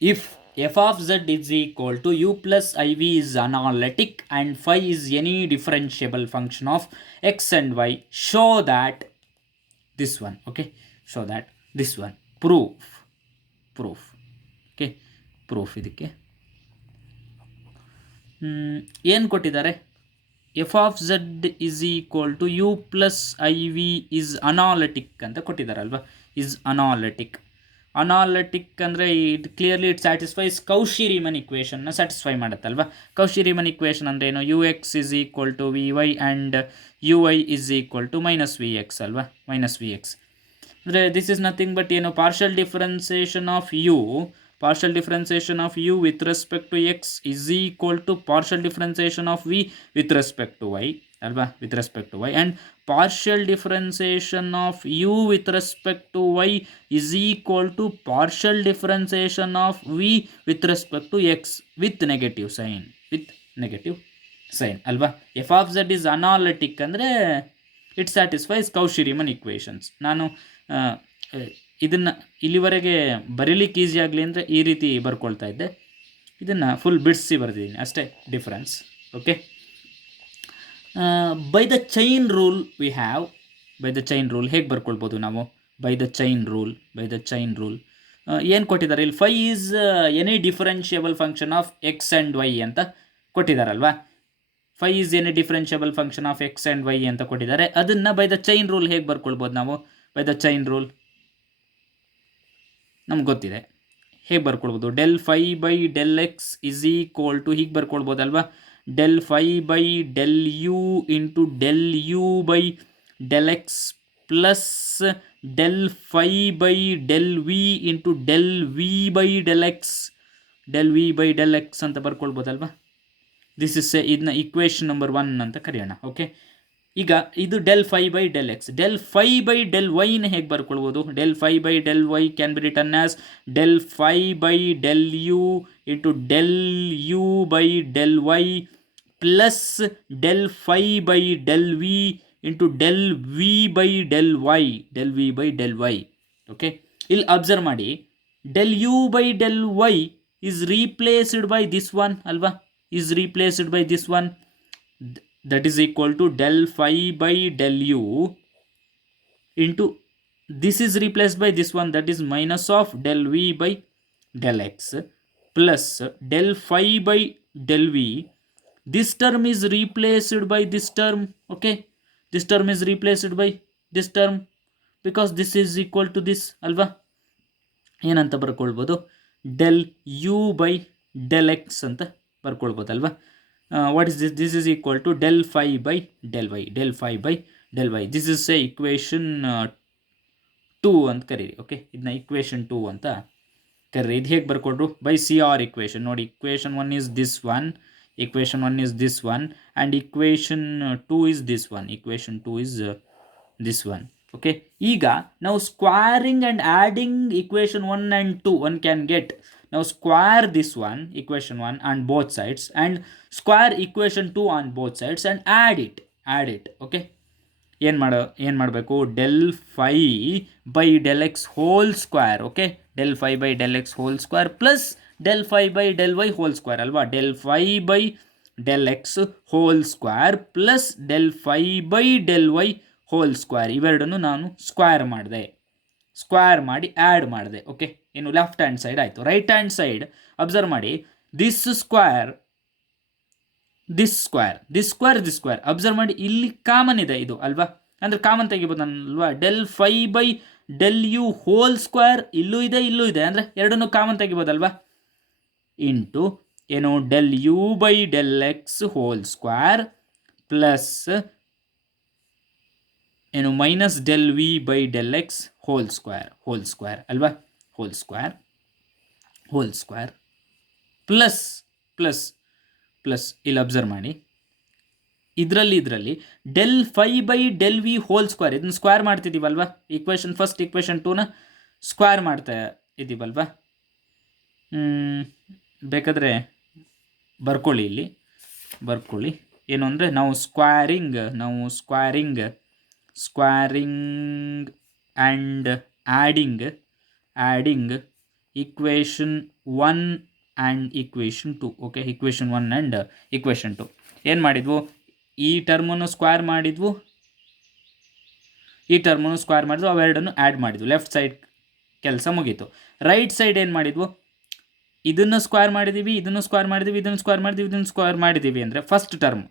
if f of z is equal to u plus iv is analytic and phi is any differentiable function of x and y, show that this one. Okay, show that this one. Proof. Okay, proof ಇದಕ್ಕೆ ಏನು ಕೊಟ್ಟಿದ್ದಾರೆ? F of z is equal to u plus i v is analytic ಅಂತ ಕೊಟ್ಟಿದ್ದಾರಲ್ವಾ. Is analytic ಅಂದರೆ clearly it satisfies Cauchy Riemann ಇಕ್ವೇಷನ್ನ satisfy ಮಾಡುತ್ತಲ್ವಾ. Cauchy Riemann equation ಅಂದರೆ ಏನು? U x is equal to v y and u i is equal to minus v x ಅಲ್ವಾ. Minus v x ಅಂದರೆ this is nothing but ಏನು? Partial differentiation of u with respect to x is equal to partial differentiation of v with respect to y alva, with respect to y, and partial differentiation of u with respect to y is equal to partial differentiation of v with respect to x with negative sign alva. f of z is analytic ಅಂದರೆ it satisfies Cauchy Riemann equations. ನಾನು ಇದನ್ನು ಇಲ್ಲಿವರೆಗೆ ಬರೀಲಿಕ್ಕೆ easy ಆಗಲಿ ಅಂದರೆ ಈ ರೀತಿ ಬರ್ಕೊಳ್ತಾ ಇದ್ದೆ. ಇದನ್ನು ಫುಲ್ ಬಿಡಿಸಿ ಬರ್ತಿದ್ದೀನಿ ಅಷ್ಟೇ difference. Okay, by the chain rule we have. By the chain rule ಹೇಗೆ ಬರ್ಕೊಳ್ಬೋದು ನಾವು? ಬೈ ದ ಚೈನ್ ರೂಲ್ ಏನು ಕೊಟ್ಟಿದ್ದಾರೆ ಇಲ್ಲಿ? Phi is any differentiable function of x and y ಅಂತ ಕೊಟ್ಟಿದ್ದಾರಲ್ವಾ. Phi is any differentiable function of x and y ಅಂತ ಕೊಟ್ಟಿದ್ದಾರೆ. ಅದನ್ನು ಬೈ ದ ಚೈನ್ ರೂಲ್ ಹೇಗೆ ಬರ್ಕೊಳ್ಬೋದು ನಾವು? ಬೈ ದ ಚೈನ್ ರೂಲ್ ನಮ್ಗೆ ಗೊತ್ತಿದೆ. ಹೇಗೆ ಬರ್ಕೊಳ್ಬೋದು? Del phi by del x is equal to ಹೀಗೆ ಬರ್ಕೊಳ್ಬೋದಲ್ವಾ. Del phi by del u into del u by del x plus del phi by del v into del v by del x ಅಂತ ಬರ್ಕೊಳ್ಬೋದಲ್ವಾ. This is ಇದನ್ನ equation number 1 ಅಂತ ಕರೆಯೋಣ. Okay, ಈಗ ಇದು del phi by del x. Del phi by del ವೈನ ಹೇಗೆ ಬರ್ಕೊಳ್ಬೋದು? Del phi by del y can be written as del phi by del u into del u by del y plus del phi by del v into del v by del y. Okay, ಇಲ್ಲಿ observe ಮಾಡಿ, del u by del y is replaced by this one alva, is replaced by this one, that is equal to del phi by del u into this is replaced by this one, that is minus of del v by del x plus del phi by del v. This term is replaced by this term. Okay, this term is replaced by this term because this is equal to this alva. ಏನಂತ ಬರ್ಕೊಳ್ಬೋದು? Del u by del x ಅಂತ ಬರ್ಕೊಳ್ಬೋದಲ್ವಾ. What is this? This is equal to del phi by del y. This is a equation 2 ಅಂತ ಕರೀರಿ. Okay, ಇದನ್ನ equation 2 ಅಂತ ಕರೀರಿ. ಇದು ಹೇಗೆ ಬರ್ಕೊಳ್ರು? By C R equation. ನೋಡಿ, equation 1 is this one, and equation 2 is this one. Okay, ಈಗ ನಾವು squaring and adding equation 1 and 2 one can get. ನಾವು square this one, equation 1 on both sides, and square equation 2 on both sides and add it. Okay, ಏನು ಮಾಡಬೇಕು? Del phi by del x whole square. Okay, del phi by del x whole square plus del phi by del y whole square ಅಲ್ವಾ. Del phi by del x whole square plus del phi by del y whole square. ಇವೆರಡನ್ನು ನಾನು square ಮಾಡಿ add ಮಾಡಿದೆ. Okay, ಇನ್ನು left hand side ಆಯಿತು. Right hand side observe ಮಾಡಿ, this square observe ಮಾಡಿ, ಇಲ್ಲಿ ಕಾಮನ್ ಇದೆ ಇದು ಅಲ್ವಾ, ಅಂದರೆ ಕಾಮನ್ ತೆಗಿಬೋದು ಅಲ್ವಾ. Del phi by del u whole square ಇಲ್ಲೂ ಇದೆ ಅಂದರೆ ಎರಡನ್ನೂ ಕಾಮನ್ ತೆಗಿಬೋದಲ್ವಾ. ಇಂಟು ಏನು? Del u by del x whole square plus ಏನು? Minus del v by del x whole square ಅಲ್ವಾ. ಹೋಲ್ ಸ್ಕ್ವೇರ್ ಪ್ಲಸ್ ಇಲ್ಲಿ ಅಬ್ಸರ್ವ್ ಮಾಡಿ, ಇದರಲ್ಲಿ del phi by del v whole square, ಇದನ್ನು ಸ್ಕ್ವೇರ್ ಮಾಡ್ತಿದ್ದೀವಲ್ವಾ. ಇಕ್ವೇಷನ್ 2ನ ಸ್ಕ್ವೇರ್ ಮಾಡ್ತಾ ಇದ್ದೀವಲ್ವಾ. ಬೇಕಾದರೆ ಬರ್ಕೊಳ್ಳಿ ಏನು ಅಂದರೆ, ನಾವು squaring and adding equation 1 and equation 2. Okay, equation 1 and equation 2 ಏನು ಮಾಡಿದ್ವು, ಈ ಟರ್ಮನ್ನು ಸ್ಕ್ವೇರ್ ಮಾಡಿದ್ವು, ಈ ಟರ್ಮನ್ನು ಸ್ಕ್ವೇರ್ ಮಾಡಿದ್ವು, ಅವೆರಡನ್ನು ಆ್ಯಡ್ ಮಾಡಿದ್ವು, ಲೆಫ್ಟ್ ಸೈಡ್ ಕೆಲಸ ಮುಗೀತು. ರೈಟ್ ಸೈಡ್ ಏನು ಮಾಡಿದ್ವು, ಇದನ್ನು ಸ್ಕ್ವೇರ್ ಮಾಡಿದ್ದೀವಿ, ಇದನ್ನು ಸ್ಕ್ವೇರ್ ಮಾಡಿದ್ದೀವಿ, ಇದನ್ನು ಸ್ಕ್ವೇರ್ ಮಾಡಿದ್ದೀವಿ, ಇದನ್ನು ಸ್ಕ್ವೇರ್ ಮಾಡಿದ್ದೀವಿ ಅಂದರೆ ಫಸ್ಟ್ ಟರ್ಮ್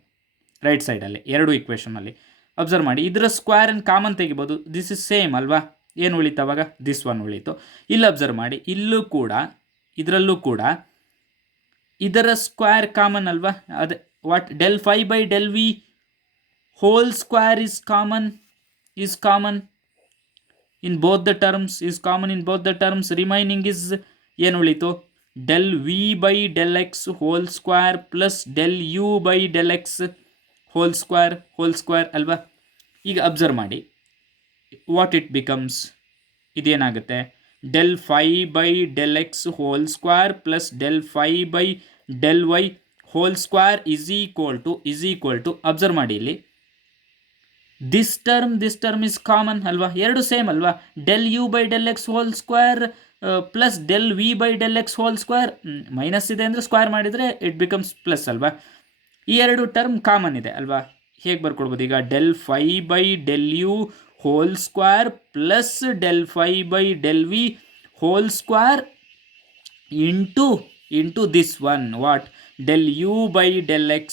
ರೈಟ್ ಸೈಡಲ್ಲಿ ಎರಡು ಇಕ್ವೇಷನಲ್ಲಿ ಅಬ್ಸರ್ವ್ ಮಾಡಿ. ಇದರ ಸ್ಕ್ವೇರನ್ನು ಕಾಮನ್ ತೆಗಿಬೋದು, ದಿಸ್ ಇಸ್ ಸೇಮ್ ಅಲ್ವಾ, ಏನು ಉಳಿತು ಅವಾಗ, ದಿಸ್ ಒನ್ ಉಳಿತು. ಇಲ್ಲಿ ಅಬ್ಸರ್ವ್ ಮಾಡಿ, ಇಲ್ಲೂ ಕೂಡ ಇದರಲ್ಲೂ ಕೂಡ ಇದರ ಸ್ಕ್ವೇರ್ ಕಾಮನ್ ಅಲ್ವಾ, ಅದೇ what del phi by del v whole square is common in both the terms, is common in both the terms. Remaining is ಏನು ಉಳಿತು, del v by del x whole square plus del u by del x whole square ಅಲ್ವಾ. ಈಗ observe ಮಾಡಿ, what it becomes, ಇದೇನಾಗುತ್ತೆ, del phi by del x whole square plus del phi by del y whole square is equal to observe ಮಾಡಿ, ಇಲ್ಲಿ this term is common ಅಲ್ವಾ, ಎರಡು same ಅಲ್ವಾ, del u by del x whole square plus del v by del x whole square, minus ಇದೆ ಅಂದರೆ square ಮಾಡಿದರೆ it becomes plus ಅಲ್ವಾ. ಈ ಎರಡು ಟರ್ಮ್ ಕಾಮನ್ ಇದೆ ಅಲ್ವಾ, ಹೇಗೆ ಬರ್ಕೊಡ್ಬೋದು ಈಗ, del phi by del u whole square plus del phi by del v whole square into this one, what, del u by del x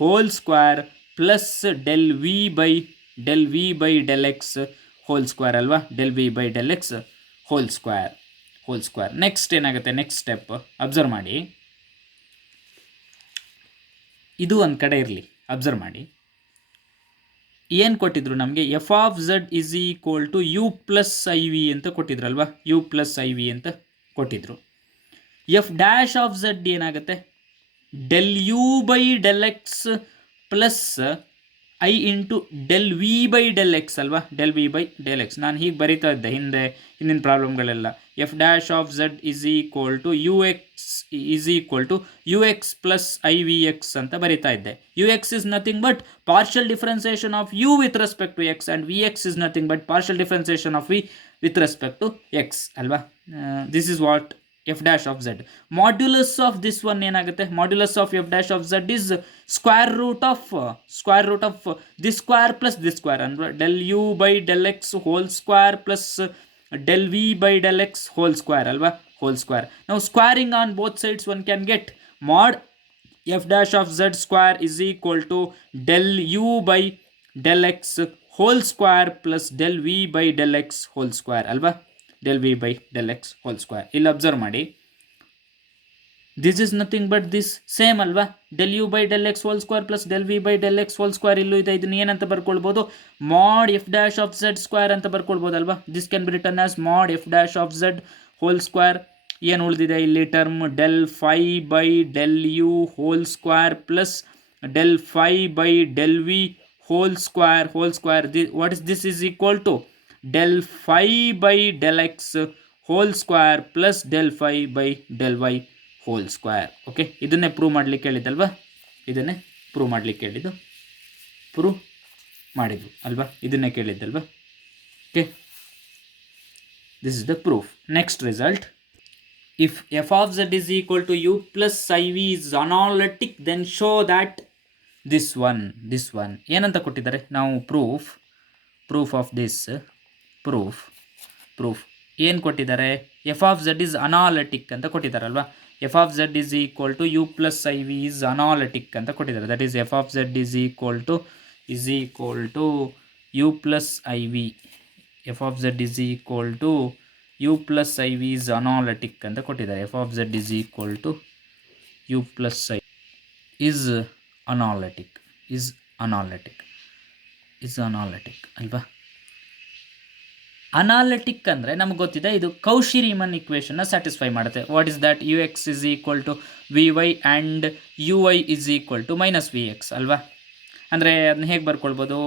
whole square plus del v by del x whole square ಅಲ್ವಾ, del v by del x whole square. Next ಏನಾಗುತ್ತೆ, next step observe ಮಾಡಿ, ಇದು ಒಂದು ಕಡೆ ಇರಲಿ, observe ಮಾಡಿ, ಏನು ಕೊಟ್ಟಿದ್ರು ನಮಗೆ, f of z is equal to u plus i v ಅಂತ ಕೊಟ್ಟಿದ್ರಲ್ವಾ, ಯು ಪ್ಲಸ್ ಐ ವಿ ಅಂತ ಕೊಟ್ಟಿದ್ರು. ಎಫ್ ಡ್ಯಾಶ್ ಆಫ್ ಝಡ್ ಏನಾಗುತ್ತೆ, del u by del x plus i into del v by del x ಅಲ್ವಾ, del v by del x. ನಾನು ಹೀಗೆ ಬರೀತಾ ಇದ್ದೆ ಹಿಂದಿನ ಪ್ರಾಬ್ಲಮ್ಗಳೆಲ್ಲ. F dash of z is equal to u x plus i v x ಅಂತ ಬರೀತಾ ಇದ್ದೆ. U x is nothing but partial differentiation of u with respect to x and v x is nothing but partial differentiation of v with respect to x ಅಲ್ವಾ. This is what f dash of z. Modulus of this one ಏನಾಗುತ್ತೆ, modulus of f dash of z is square root of this square plus this square ಅಂದ್ರೆ del u by del x whole square plus del v by del x whole square ಅಲ್ವಾ, whole square. Now squaring on both sides one can get mod f dash of z square is equal to del u by del x whole square plus del v by del x whole square ಅಲ್ವಾ, del v by del x whole square. ಇಲ್ಲಿ observe ಮಾಡಿ, this is nothing but this same ಅಲ್ವಾ, del u by del x whole square plus del v by del x whole square ಇಲ್ಲೂ ಇದೆ. ಇದನ್ನ ಏನಂತ ಬರ್ಕೊಳ್ಬೋದು, mod f dash of z square ಅಂತ ಬರ್ಕೊಳ್ಬೋದಲ್ವಾ. this can be written as mod f dash of z whole square. ಏನು ಉಳಿದಿದೆ ಇಲ್ಲಿ term, del phi by del u whole square plus del phi by del v whole square. What is this is equal to del phi by del x whole square plus del phi by del y whole square. Okay, ಇದನ್ನೇ prove ಮಾಡಲಿಕ್ಕೆ ಹೇಳಿದ್ದಲ್ವಾ, ಇದನ್ನೇ prove ಮಾಡಲಿಕ್ಕೆ ಹೇಳಿದ್ದು, prove ಮಾಡಿದ್ವು ಅಲ್ವಾ, ಇದನ್ನೇ ಕೇಳಿದ್ದಲ್ವಾ. Okay, this is the proof. Next result, if f of z is equal to u plus i v is analytic then show that this one ಏನಂತ ಕೊಟ್ಟಿದ್ದಾರೆ ನಾವು, ಪ್ರೂಫ್ ಆಫ್ ದಿಸ್ ಪ್ರೂಫ್ ಏನು ಕೊಟ್ಟಿದ್ದಾರೆ, f of z is analytic ಅಂತ ಕೊಟ್ಟಿದ್ದಾರಲ್ವಾ. F of z is equal to u plus i v is analytic ಅಂತ ಕೊಟ್ಟಿದ್ದಾರೆ. That is f of z is equal to u plus i v. F of z is equal to u plus i v is analytic ಅಂತ ಕೊಟ್ಟಿದ್ದಾರೆ. F of z is equal to u plus i is analytic ಅಲ್ವಾ. Analytic ಅಂದರೆ ನಮ್ಗೆ ಗೊತ್ತಿದೆ, ಇದು Cauchy Riemann ಇಕ್ವೇಷನ್ನ satisfy ಮಾಡುತ್ತೆ. What is that, u x is equal to v y and u y is equal to minus v x ಅಲ್ವಾ. ಅಂದರೆ ಅದನ್ನ ಹೇಗೆ ಬರ್ಕೊಳ್ಬೋದು,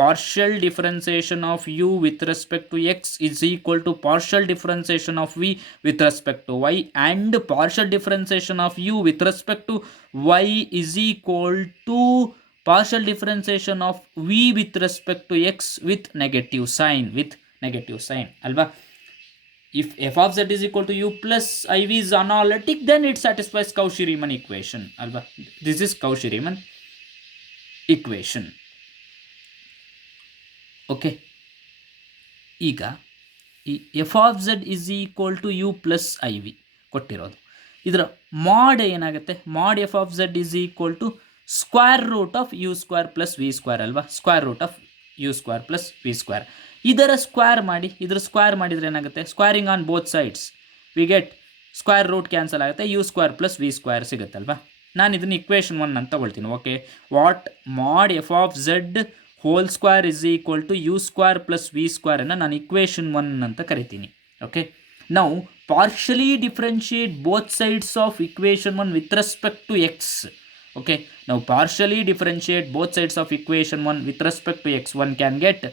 partial differentiation of u with respect to x is equal to partial differentiation of v with respect to y and partial differentiation of u with respect to y is equal to partial differentiation of v with respect to x with negative sign ಅಲ್ವಾ. if f of z is equal to u plus iv is analytic, then it satisfies Cauchy-Riemann equation alva. This is Cauchy-Riemann equation. Okay, ಈಗ ಈ f of z is equal to u plus i v ಕೊಟ್ಟಿರೋದು. ಇದರ mod ಏನಾಗುತ್ತೆ? Mod f of z is equal to square root of u square plus v square ಅಲ್ವಾ? Square root of u square plus v square. ಇದರ square ಮಾಡಿ, ಇದರ square ಮಾಡಿದರೆ ಏನಾಗುತ್ತೆ? Squaring on both sides we get square root cancel ಆಗುತ್ತೆ, u square plus v square ಸಿಗುತ್ತಲ್ವಾ? ನಾನು ಇದನ್ನು ಇಕ್ವೇಷನ್ 1 ಅಂತ ತಗೊಳ್ತೀನಿ. Okay, what mod f of z whole square is equal to u square plus v ಸ್ಕ್ವೇರನ್ನು ನಾನು ಇಕ್ವೇಷನ್ 1 ಅಂತ ಕರಿತೀನಿ. ಓಕೆ, ನಾವು partially differentiate both sides of equation 1 with respect to x. Okay, ನಾವು partially differentiate both sides of equation 1 with respect to x. One can get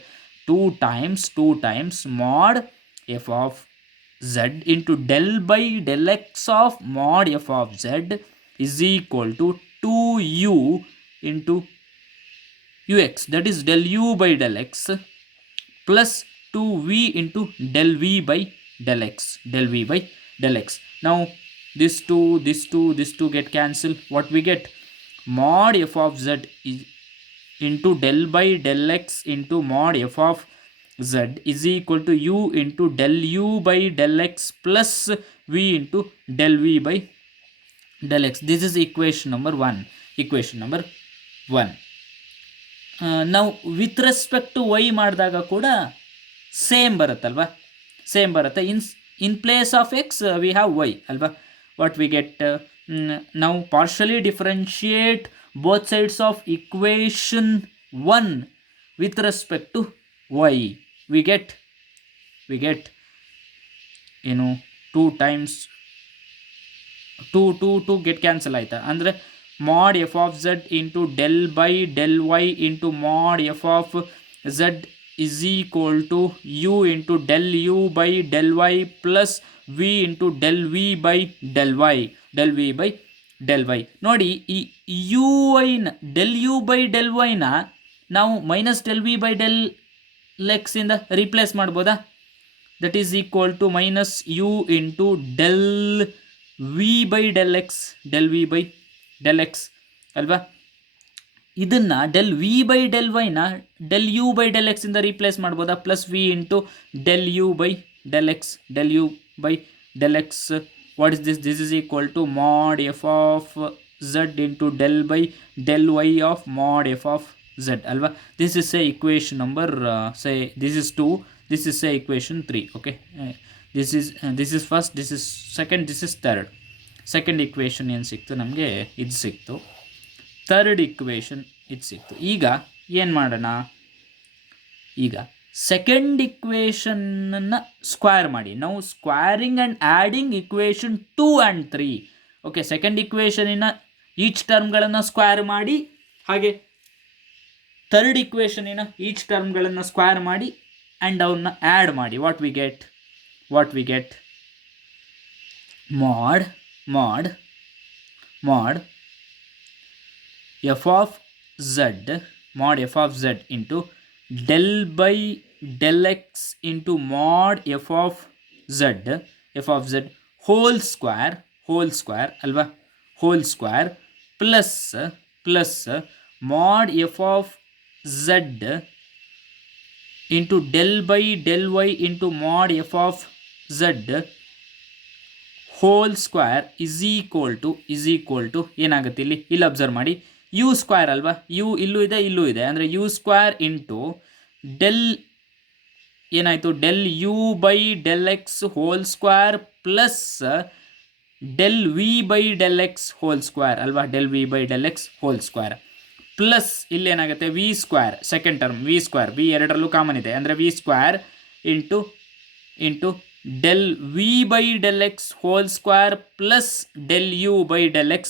2 times mod f of z into del by del x of mod f of z is equal to 2u into ux, that is del u by del x plus 2v into del v by del x, del v by del x. Now this 2 get cancelled. What we get? Mod f of z is into del by del x into mod f of z is equal to u into del u by del x plus v into del v by del x. This is equation number 1. Equation number 1. ನಾವು with respect to Y ಮಾಡಿದಾಗ ಕೂಡ same ಬರುತ್ತಲ್ವಾ? Same ಬರುತ್ತೆ. In place of x we have y ಅಲ್ವಾ? What we get? ನಾವು partially differentiate both sides of equation 1 with respect to y. We get 2 times 2 get cancel ಆಯ್ತಾ? ಅಂದರೆ mod f of z into del by del y into mod f of z is equal to u into del u by del y plus v into del v by del y, del v by del y. ನೋಡಿ, ಈ u ವೈನ del u by del ವೈನ ನಾವು minus del v by del ಎಕ್ಸಿಂದ replace ಮಾಡ್ಬೋದಾ? That is equal to minus u into del v by del x, del v by del x ಅಲ್ವಾ? ಇದನ್ನು del v by del ವೈನ del u by del ಎಕ್ಸಿಂದ replace ಮಾಡ್ಬೋದಾ? Plus v into del u by del x, del u by del x. What is this? This is equal to mod f of z into del by del y of mod f of z alva. This is say equation number say this is 2, this is say equation 3. Okay, this is first, this is second, this is third. Second equation ಏನು ಸಿಕ್ತು ನಮಗೆ? ಇದು ಸಿಕ್ತು. Third equation ಇದು ಸಿಕ್ತು. ಈಗ ಏನು ಮಾಡೋಣ? ಈಗ ಸೆಕೆಂಡ್ ಇಕ್ವೇಷನನ್ನು ಸ್ಕ್ವೇರ್ ಮಾಡಿ. ನಾವು squaring and adding equation 2 and 3. Okay, second ಇಕ್ವೇಷನಿನ ಈಚ್ ಟರ್ಮ್ಗಳನ್ನು ಸ್ಕ್ವೇರ್ ಮಾಡಿ, ಹಾಗೆ ಥರ್ಡ್ ಇಕ್ವೇಷನಿನ ಈಚ್ ಟರ್ಮ್ಗಳನ್ನು ಸ್ಕ್ವೇರ್ ಮಾಡಿ ಆ್ಯಂಡ್ ಅವನ್ನ ಆ್ಯಡ್ ಮಾಡಿ. What we get? mod f of z, mod f of z into del by del x into mod f of z whole square ಅಲ್ವಾ? whole square plus mod f of z into del by del y into mod f of z whole square is equal to ಏನಾಗುತ್ತೆ ಇಲ್ಲಿ observe ಮಾಡಿ, you square ಅಲ್ವಾ? You ಇಲ್ಲೂ ಇದೆ ಅಂದರೆ u square into del ಏನಾಯಿತು? Del u by del x whole square plus del v by del x whole square ಅಲ್ವಾ? Del v by del x whole square plus ಇಲ್ಲೇನಾಗುತ್ತೆ? V square, second term v square, v ಎರಡರಲ್ಲೂ common ಇದೆ ಅಂದರೆ v square into del v by del x whole square plus del u by del x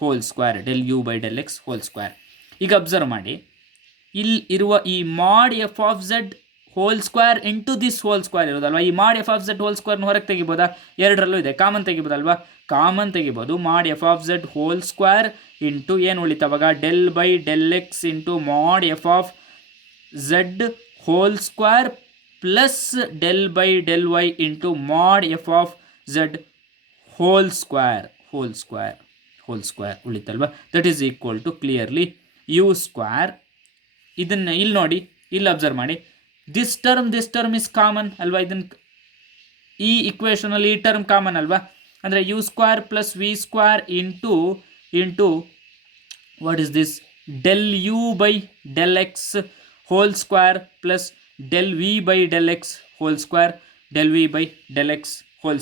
whole square, del u by del x whole square. ಈಗ observe ಮಾಡಿ, ಇಲ್ಲಿ ಇರುವ ಈ mod f of z whole square into this whole square ಇರೋದಲ್ವ? ಈ mod f of z whole ಸ್ಕ್ವೇರ್ನ ಹೊರಗೆ ತೆಗಿಬೋದಾ? ಎರಡರಲ್ಲೂ ಇದೆ, ಕಾಮನ್ ತೆಗಿಬೋದಲ್ವಾ? ಕಾಮನ್ ತೆಗಿಬೋದು. mod f of z whole square into ಏನು ಉಳಿತವಾಗ? del by del x into mod f of z whole square plus del by del y into mod f of z whole square ಉಳಿತಲ್ವಾ. That is equal to clearly u square. ಇದನ್ನು ಇಲ್ಲಿ ನೋಡಿ, ಇಲ್ಲಿ observe ಮಾಡಿ, this term is common ಅಲ್ವಾ. ಇದನ್ನು ಈ ಇಕ್ವೇಷನಲ್ಲಿ ಈ ಟರ್ಮ್ ಕಾಮನ್ ಅಲ್ವಾ. ಅಂದರೆ u square plus v square into what is this del u by del x whole square plus del v by del x whole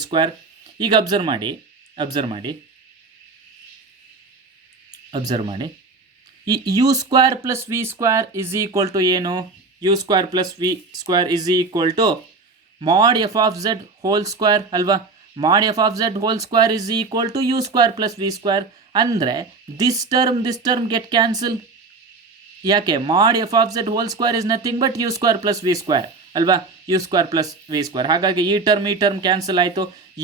square ಈಗ observe ಮಾಡಿ ಈ u square plus v square is equal to ಏನು? U square plus v square is equal to mod f of z whole square ಅಲ್ವಾ. Mod f of z whole square is equal to u square plus v square. ಅಂದರೆ this term get cancel. ಯಾಕೆ? Mod f of z whole square is nothing but u square plus v square ಅಲ್ವಾ. U square plus v square. ಹಾಗಾಗಿ ಈ term cancel ಆಯಿತು.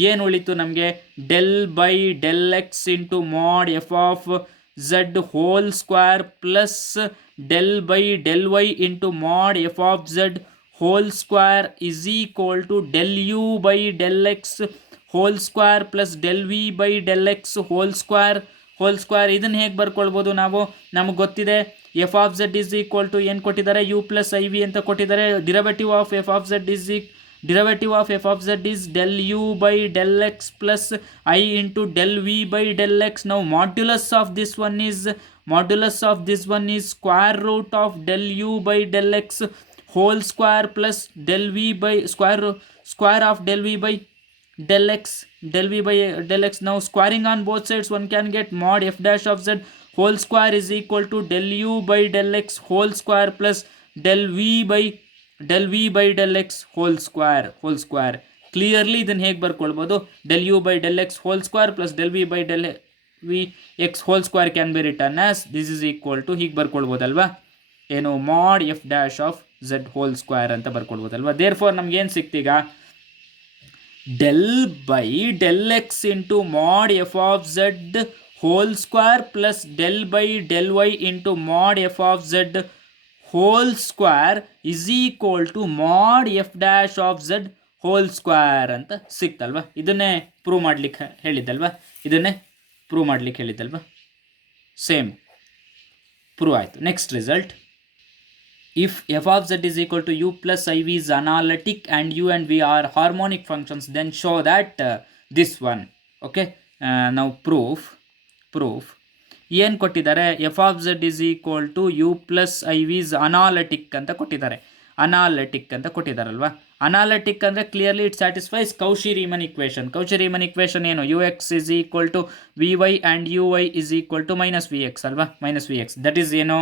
ಏನು ಉಳಿತು ನಮಗೆ? Del by del x into mod f of z whole square plus del by del y into mod f of z whole square is equal to del u by del x whole square plus del v by del x whole square. ಇದನ್ನು ಹೇಗೆ ಬರ್ಕೊಳ್ಬೋದು ನಾವು? ನಮಗೆ ಗೊತ್ತಿದೆ f of z is equal to ಏನು ಕೊಟ್ಟಿದ್ದಾರೆ? U plus i v ಅಂತ ಕೊಟ್ಟಿದ್ದಾರೆ. Derivative of f of z is del u by del x plus I into del v by del x. Now modulus of this one is square root of del u by del x whole square plus del v by square of del v by del x. Now squaring on both sides, one can get mod f dash of z whole square is equal to del u by del x whole square plus del v by del x whole square. Clearly ಇದನ್ನು ಹೇಗೆ ಬರ್ಕೊಳ್ಬೋದು? del u by del x whole square plus del v by del v x whole square can be written as this is equal to ಹೀಗೆ ಬರ್ಕೊಳ್ಬೋದಲ್ವಾ? ಏನು? mod f dash of z whole square ಅಂತ ಬರ್ಕೊಳ್ಬೋದಲ್ವಾ. therefore ನಮ್ಗೆ ಏನು ಸಿಕ್ತೀಗ? del by del x into mod f of z whole square plus del by del y into mod f of z whole square is equal to mod f dash of z whole square ಅಂತ ಸಿಕ್ತಲ್ವಾ. ಇದನ್ನೇ prove ಮಾಡ್ಲಿಕ್ಕೆ ಹೇಳಿದ್ದಲ್ವಾ. Same prove ಆಯಿತು. Next result, if f of z is equal to u plus iv is analytic and u and v are harmonic functions, then show that this one. Okay, now proof ಏನು ಕೊಟ್ಟಿದ್ದಾರೆ? F of z is equal to u plus i v is analytic ಅಂತ ಕೊಟ್ಟಿದ್ದಾರಲ್ವಾ. Analytic ಅಂದರೆ clearly it satisfies Cauchy Riemann equation ಏನು? U x is equal to v y and u y is equal to minus v x ಅಲ್ವಾ. That is ಏನು?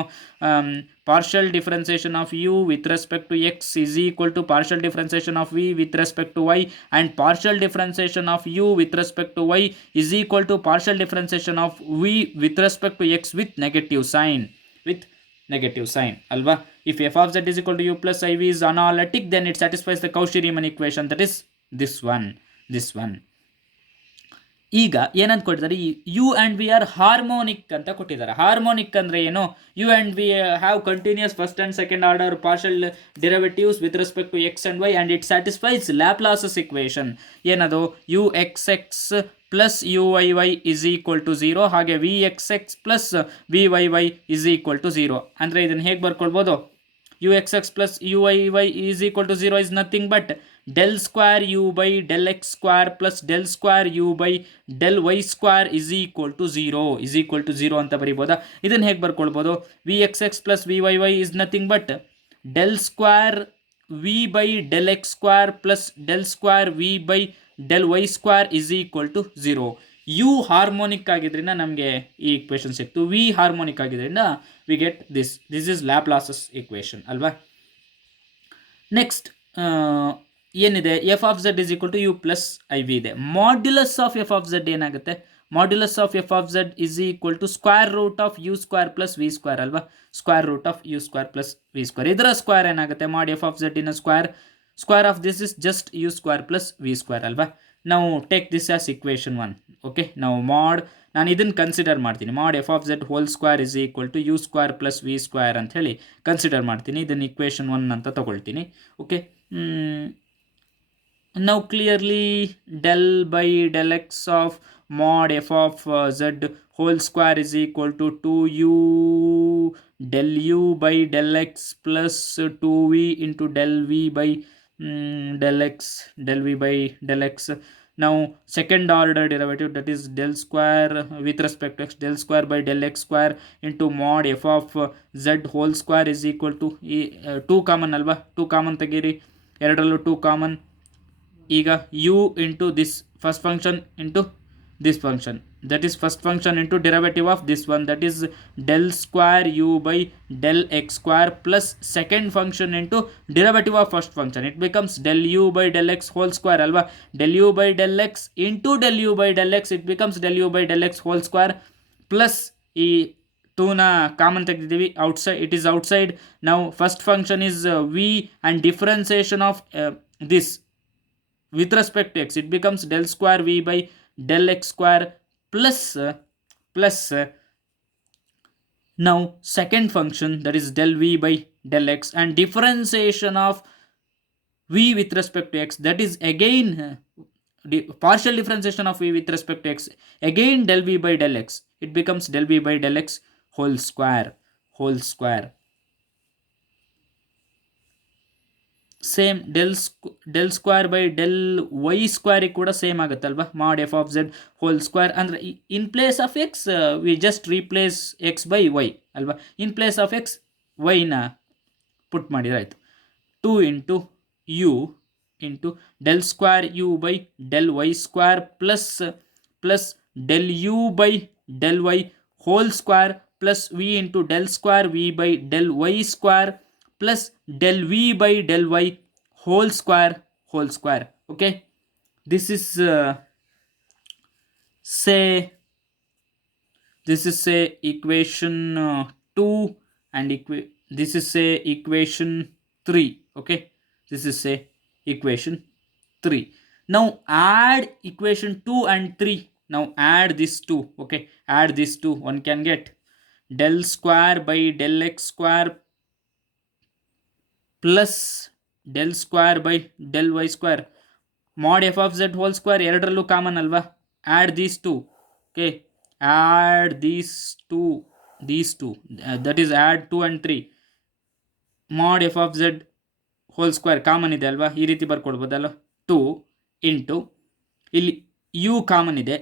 partial differentiation of u with respect to x is equal to partial differentiation of v with respect to y, and partial differentiation of u with respect to y is equal to partial differentiation of v with respect to x with negative sign alva. If f of z is equal to u plus iv is analytic, then it satisfies the Cauchy-Riemann equation, that is this one. ಈಗ ಏನಂತ ಕೊಟ್ಟಿದ್ದಾರೆ? U and v are harmonic ಅಂತ ಕೊಟ್ಟಿದ್ದಾರೆ. Harmonic ಅಂದರೆ ಏನು? U and v have continuous first and second order partial derivatives with respect to x and y, and it satisfies Laplace's equation. ಏನದು? U x x plus u y y is equal to 0, ಹಾಗೆ v x x plus v y y is equal to 0. ಅಂದರೆ ಇದನ್ನು ಹೇಗೆ ಬರ್ಕೊಳ್ಬೋದು? U x x plus u y Y is equal to 0 is nothing but del square u by del x square plus del square u by del y square is equal to 0 ಅಂತ ಬರೀಬೋದಾ? ಇದನ್ನು ಹೇಗೆ ಬರ್ಕೊಳ್ಬೋದು? V x x plus v y y is nothing but del square v by del x square plus del square v by del y square is equal to 0. U harmonic ಆಗಿದ್ರಿಂದ ನಮಗೆ ಈ equation ಸಿಕ್ತು. V harmonic ಆಗಿದ್ರಿಂದ v get this is Laplace's equation ಅಲ್ವಾ. Next ಏನಿದೆ? F of z is equal to u plus i v ಇದೆ. Modulus of f of z ಏನಾಗುತ್ತೆ? Modulus of f of z is equal to square root of u square plus v square ಅಲ್ವಾ. Square root of u square plus v square. ಇದರ square ಏನಾಗುತ್ತೆ? ಮಾಡಿ F of z in square of this is just u square plus v square ಅಲ್ವಾ. ನಾವು take this as equation 1. Okay, ನಾವು ನಾನು ಇದನ್ನು consider ಮಾಡ್ತೀನಿ. Mod f of z whole square is equal to u square plus v square ಅಂತ ಹೇಳಿ consider ಮಾಡ್ತೀನಿ. ಇದನ್ನು ಇಕ್ವೇಷನ್ 1 ಅಂತ ತಗೊಳ್ತೀನಿ. Okay, Now clearly del by del x of mod f of z whole square is equal to 2u del u by del x plus 2v into del v by del v by del x. Now second order derivative, that is del square with respect to x, del square by del x square into mod f of z whole square is equal to 2 common ಅಲ್ವಾ, 2 common ತೆಗೀರಿ, ಎರಡರಲ್ಲೂ 2 common. ಈಗ u into this first function into this function, that is first function into derivative of this one, that is del square u by del x square plus second function into derivative of first function, it becomes del u by del x whole square alva. Del u by del x into del u by del x, it becomes del u by del x whole square plus ಈ 2ನ common ತೆಗೆದಿದ್ದೀವಿ, outside, it is outside. ನಾವು first function is v and differentiation of this with respect to x, it becomes del square v by del x square plus now second function, that is del v by del x, and differentiation of v with respect to x, that is again partial differentiation of v with respect to x, again del v by del x, it becomes del v by del x whole square. Same del square by del y ಸ್ಕ್ವೇರಿಗೆ ಕೂಡ same ಆಗುತ್ತಲ್ವಾ, mod f of z whole square. ಅಂದರೆ in place of x we just replace x by y ಅಲ್ವಾ, in place of x ವೈನ put ಮಾಡಿದ್ರೆ ಆಯಿತು. 2 into u into del square u by del y square plus del u by del y whole square plus v into del square v by del y square plus del v by del y whole square. Okay, this is say equation 2 and this is say equation 3. Okay, this is say equation 3. Now add equation 2 and 3. Now add this 2. Okay, add this 2. One can get del square by del x square plus del square by del y square mod f of z whole square, ಎರಡರಲ್ಲೂ common ಅಲ್ವಾ, add these two. Okay, add these two that is add 2 and 3, mod f of z whole square common ಇದೆ ಅಲ್ವಾ, ಈ ರೀತಿ ಬರ್ಕೊಡ್ಬೋದಲ್ವ. 2 into ಇಲ್ಲಿ u common ಇದೆ,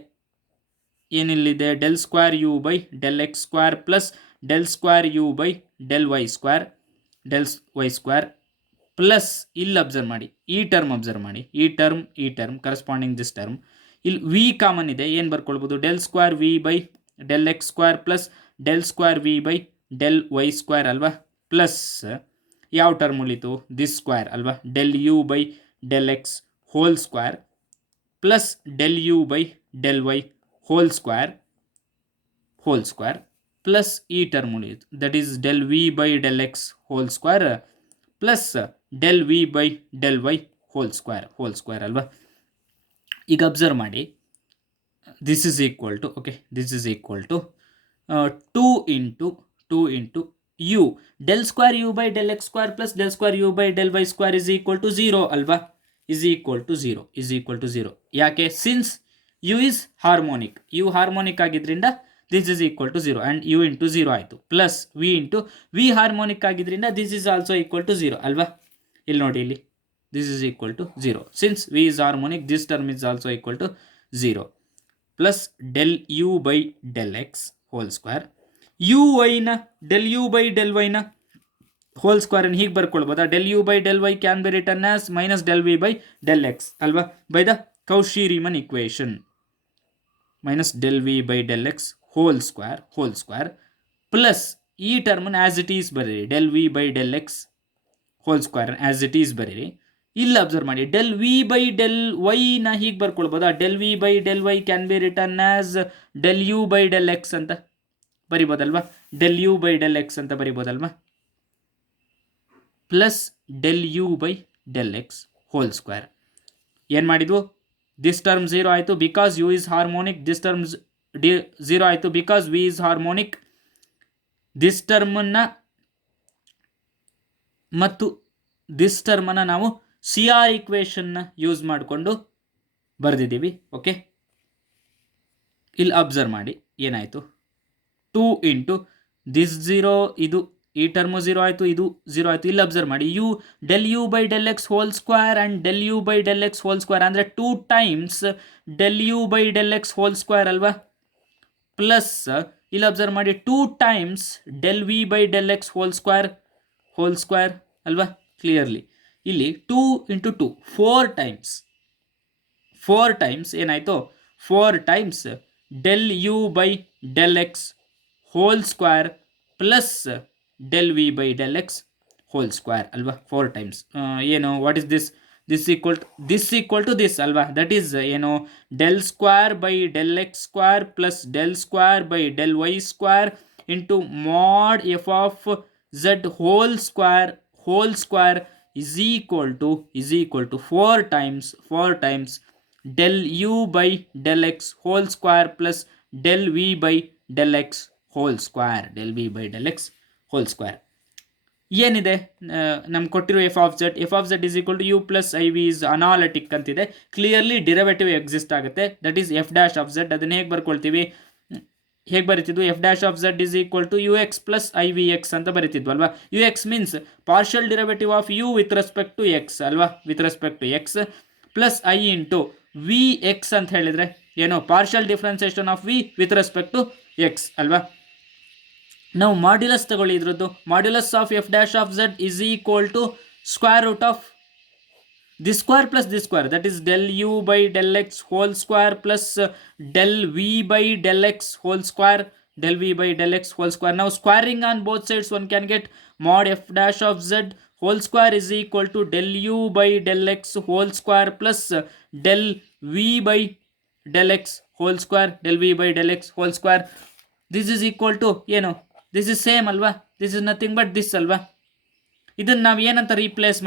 ಏನಿಲ್ಲಿದೆ del square u by del x square plus del square u by del y square plus ಇಲ್ಲಿ observe ಮಾಡಿ, ಈ term observe ಮಾಡಿ, ಈ ಟರ್ಮ್ ಕರೆಸ್ಪಾಂಡಿಂಗ್ ದಿಸ್ ಟರ್ಮ್. ಇಲ್ಲಿ ವಿ ಕಾಮನ್ ಇದೆ, ಏನು ಬರ್ಕೊಳ್ಬೋದು, del square v by del x square plus del square v by del y square ಅಲ್ವಾ, ಪ್ಲಸ್ ಯಾವ ಟರ್ಮ್ ಉಳಿತು, ದಿಸ್ ಸ್ಕ್ವೇರ್ ಅಲ್ವಾ, del u by del x whole square plus del u by del y whole square plus ಈ term ಉಳಿಯಿತು, that is del v by del x whole square plus del v by del y whole square ಅಲ್ವಾ. ಈಗ observe ಮಾಡಿ, this is equal to 2 into u del square u by del x square plus del square u by del y square is equal to 0 ಅಲ್ವಾ, is equal to 0. ಯಾಕೆ, since u is harmonic, u harmonic ಆಗಿದ್ರಿಂದ this is equal to 0 and u into 0 ಆಯಿತು, plus v into v harmonic ಆಗಿದ್ರಿಂದ this is also equal to 0 ಅಲ್ವಾ. ಇಲ್ಲಿ ನೋಡಿ, ಇಲ್ಲಿ this is equal to 0, since v is harmonic this term is also equal to 0 plus del u by del x whole square, u ವೈನ del u by del ವೈನ whole ಸ್ಕ್ವೇರನ್ನು ಹೀಗೆ ಬರ್ಕೊಳ್ಬೋದಾ, del u by del y can be written as minus del v by del x ಅಲ್ವಾ, by the Cauchy Riemann equation, minus del v by del x whole square plus ಈ ಟರ್ಮನ್ನು as it is ಬರೀರಿ, del v by del x whole square as it is ಬರೀರಿ. ಇಲ್ಲಿ observe ಮಾಡಿ, del v by del ವೈನ ಹೀಗೆ ಬರ್ಕೊಳ್ಬೋದಾ, del v by del y can be written as del u by del x ಅಂತ ಬರಿಬೋದಲ್ವಾ, del u by del x ಅಂತ ಬರಿಬೋದಲ್ವಾ, plus del u by del x whole square. ಏನು ಮಾಡಿದ್ವು, this term 0 ಆಯಿತು because you is harmonic, this term 0 ಆಯಿತು because v is harmonic. This ಟರ್ಮನ್ನು ಮತ್ತು ದಿಸ್ ಟರ್ಮನ್ನು ನಾವು ಸಿ ಆರ್ ಈಕ್ವೇಷನ್ನ ಯೂಸ್ ಮಾಡಿಕೊಂಡು ಬರೆದಿದ್ದೀವಿ. ಓಕೆ, ಇಲ್ಲಿ ಅಬ್ಸರ್ವ್ ಮಾಡಿ ಏನಾಯಿತು, 2 ಇಂಟು ದಿಸ್ 0, ಇದು ಈ ಟರ್ಮು 0 ಆಯಿತು, ಇದು 0 ಆಯಿತು. ಇಲ್ಲಿ ಅಬ್ಸರ್ವ್ ಮಾಡಿ, del u by del x whole square and del u by del x whole square ಅಂದರೆ 2 times del u by del x whole square ಅಲ್ವಾ, ಪ್ಲಸ್ ಇಲ್ಲಿ ಅಬ್ಸರ್ವ್ ಮಾಡಿ 2 times del v by del x whole square ಅಲ್ವಾ. Clearly ಇಲ್ಲಿ 2 into 2 4 times ಏನಾಯಿತು, 4 times del u by del x whole square plus del v by del x whole square ಅಲ್ವಾ, 4 times. ಏನು, what is this equal to this ಅಲ್ವಾ, that is ಏನು, del square by del x square plus del square by del y square into mod f of z whole square is equal to 4 times del u by del x whole square plus del v by del x whole square. ಏನಿದೆ ನಮ್ಗೆ ಕೊಟ್ಟಿರೋ f of z is equal to u plus i v is analytic ಅಂತಿದೆ. Clearly derivative exist ಆಗುತ್ತೆ, that is f dash of z. ಅದನ್ನು ಹೇಗೆ ಬರ್ಕೊಳ್ತೀವಿ, ಹೇಗೆ ಬರೀತಿದ್ವು, f dash of z is equal to u x plus i v x ಅಂತ ಬರೀತಿದ್ವು ಅಲ್ವಾ. U x means partial derivative of u with respect to x ಅಲ್ವಾ, with respect to x plus i into v x ಅಂತ ಹೇಳಿದರೆ ಏನು, partial differentiation of v with respect to x ಅಲ್ವಾ. ನಾವು modulus ತಗೊಳ್ಳಿ ಇದ್ರದ್ದು, modulus of f dash of z is equal to square root of this square plus this square, that is del u by del x whole square plus del v by del x whole square, now squaring on both sides one can get mod f dash of z whole square is equal to del u by del x whole square plus del v by del x whole square, this is equal to ಏನು, this is same ಅಲ್ವಾ, this is nothing but this ಅಲ್ವಾ. ಇದನ್ನು ನಾವು ಏನಂತ replace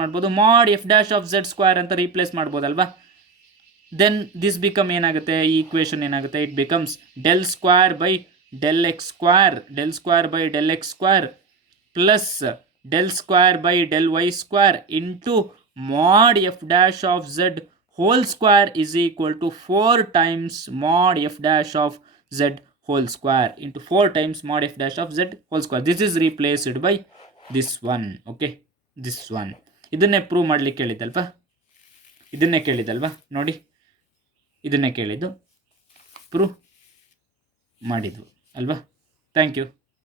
ಮಾಡ್ಬೋದು, mod f dash of z square ಅಂತ replace ಮಾಡ್ಬೋದಲ್ವಾ. Then this become ಏನಾಗುತ್ತೆ, ಈ ಈಕ್ವೇಷನ್ ಏನಾಗುತ್ತೆ, it becomes del square by del x square plus del square by del y square into mod f dash of z whole square is equal to 4 times mod f dash of z whole square into 4 times mod f dash of z whole square. This is replaced by this one. Okay, this one. ಇದನ್ನೇ prove ಮಾಡಲಿಕ್ಕೆ ಕೇಳಿದ್ದಲ್ವಾ, ನೋಡಿ ಇದನ್ನೇ ಕೇಳಿದ್ದು, prove ಮಾಡಿದ್ವು ಅಲ್ವಾ. Thank you.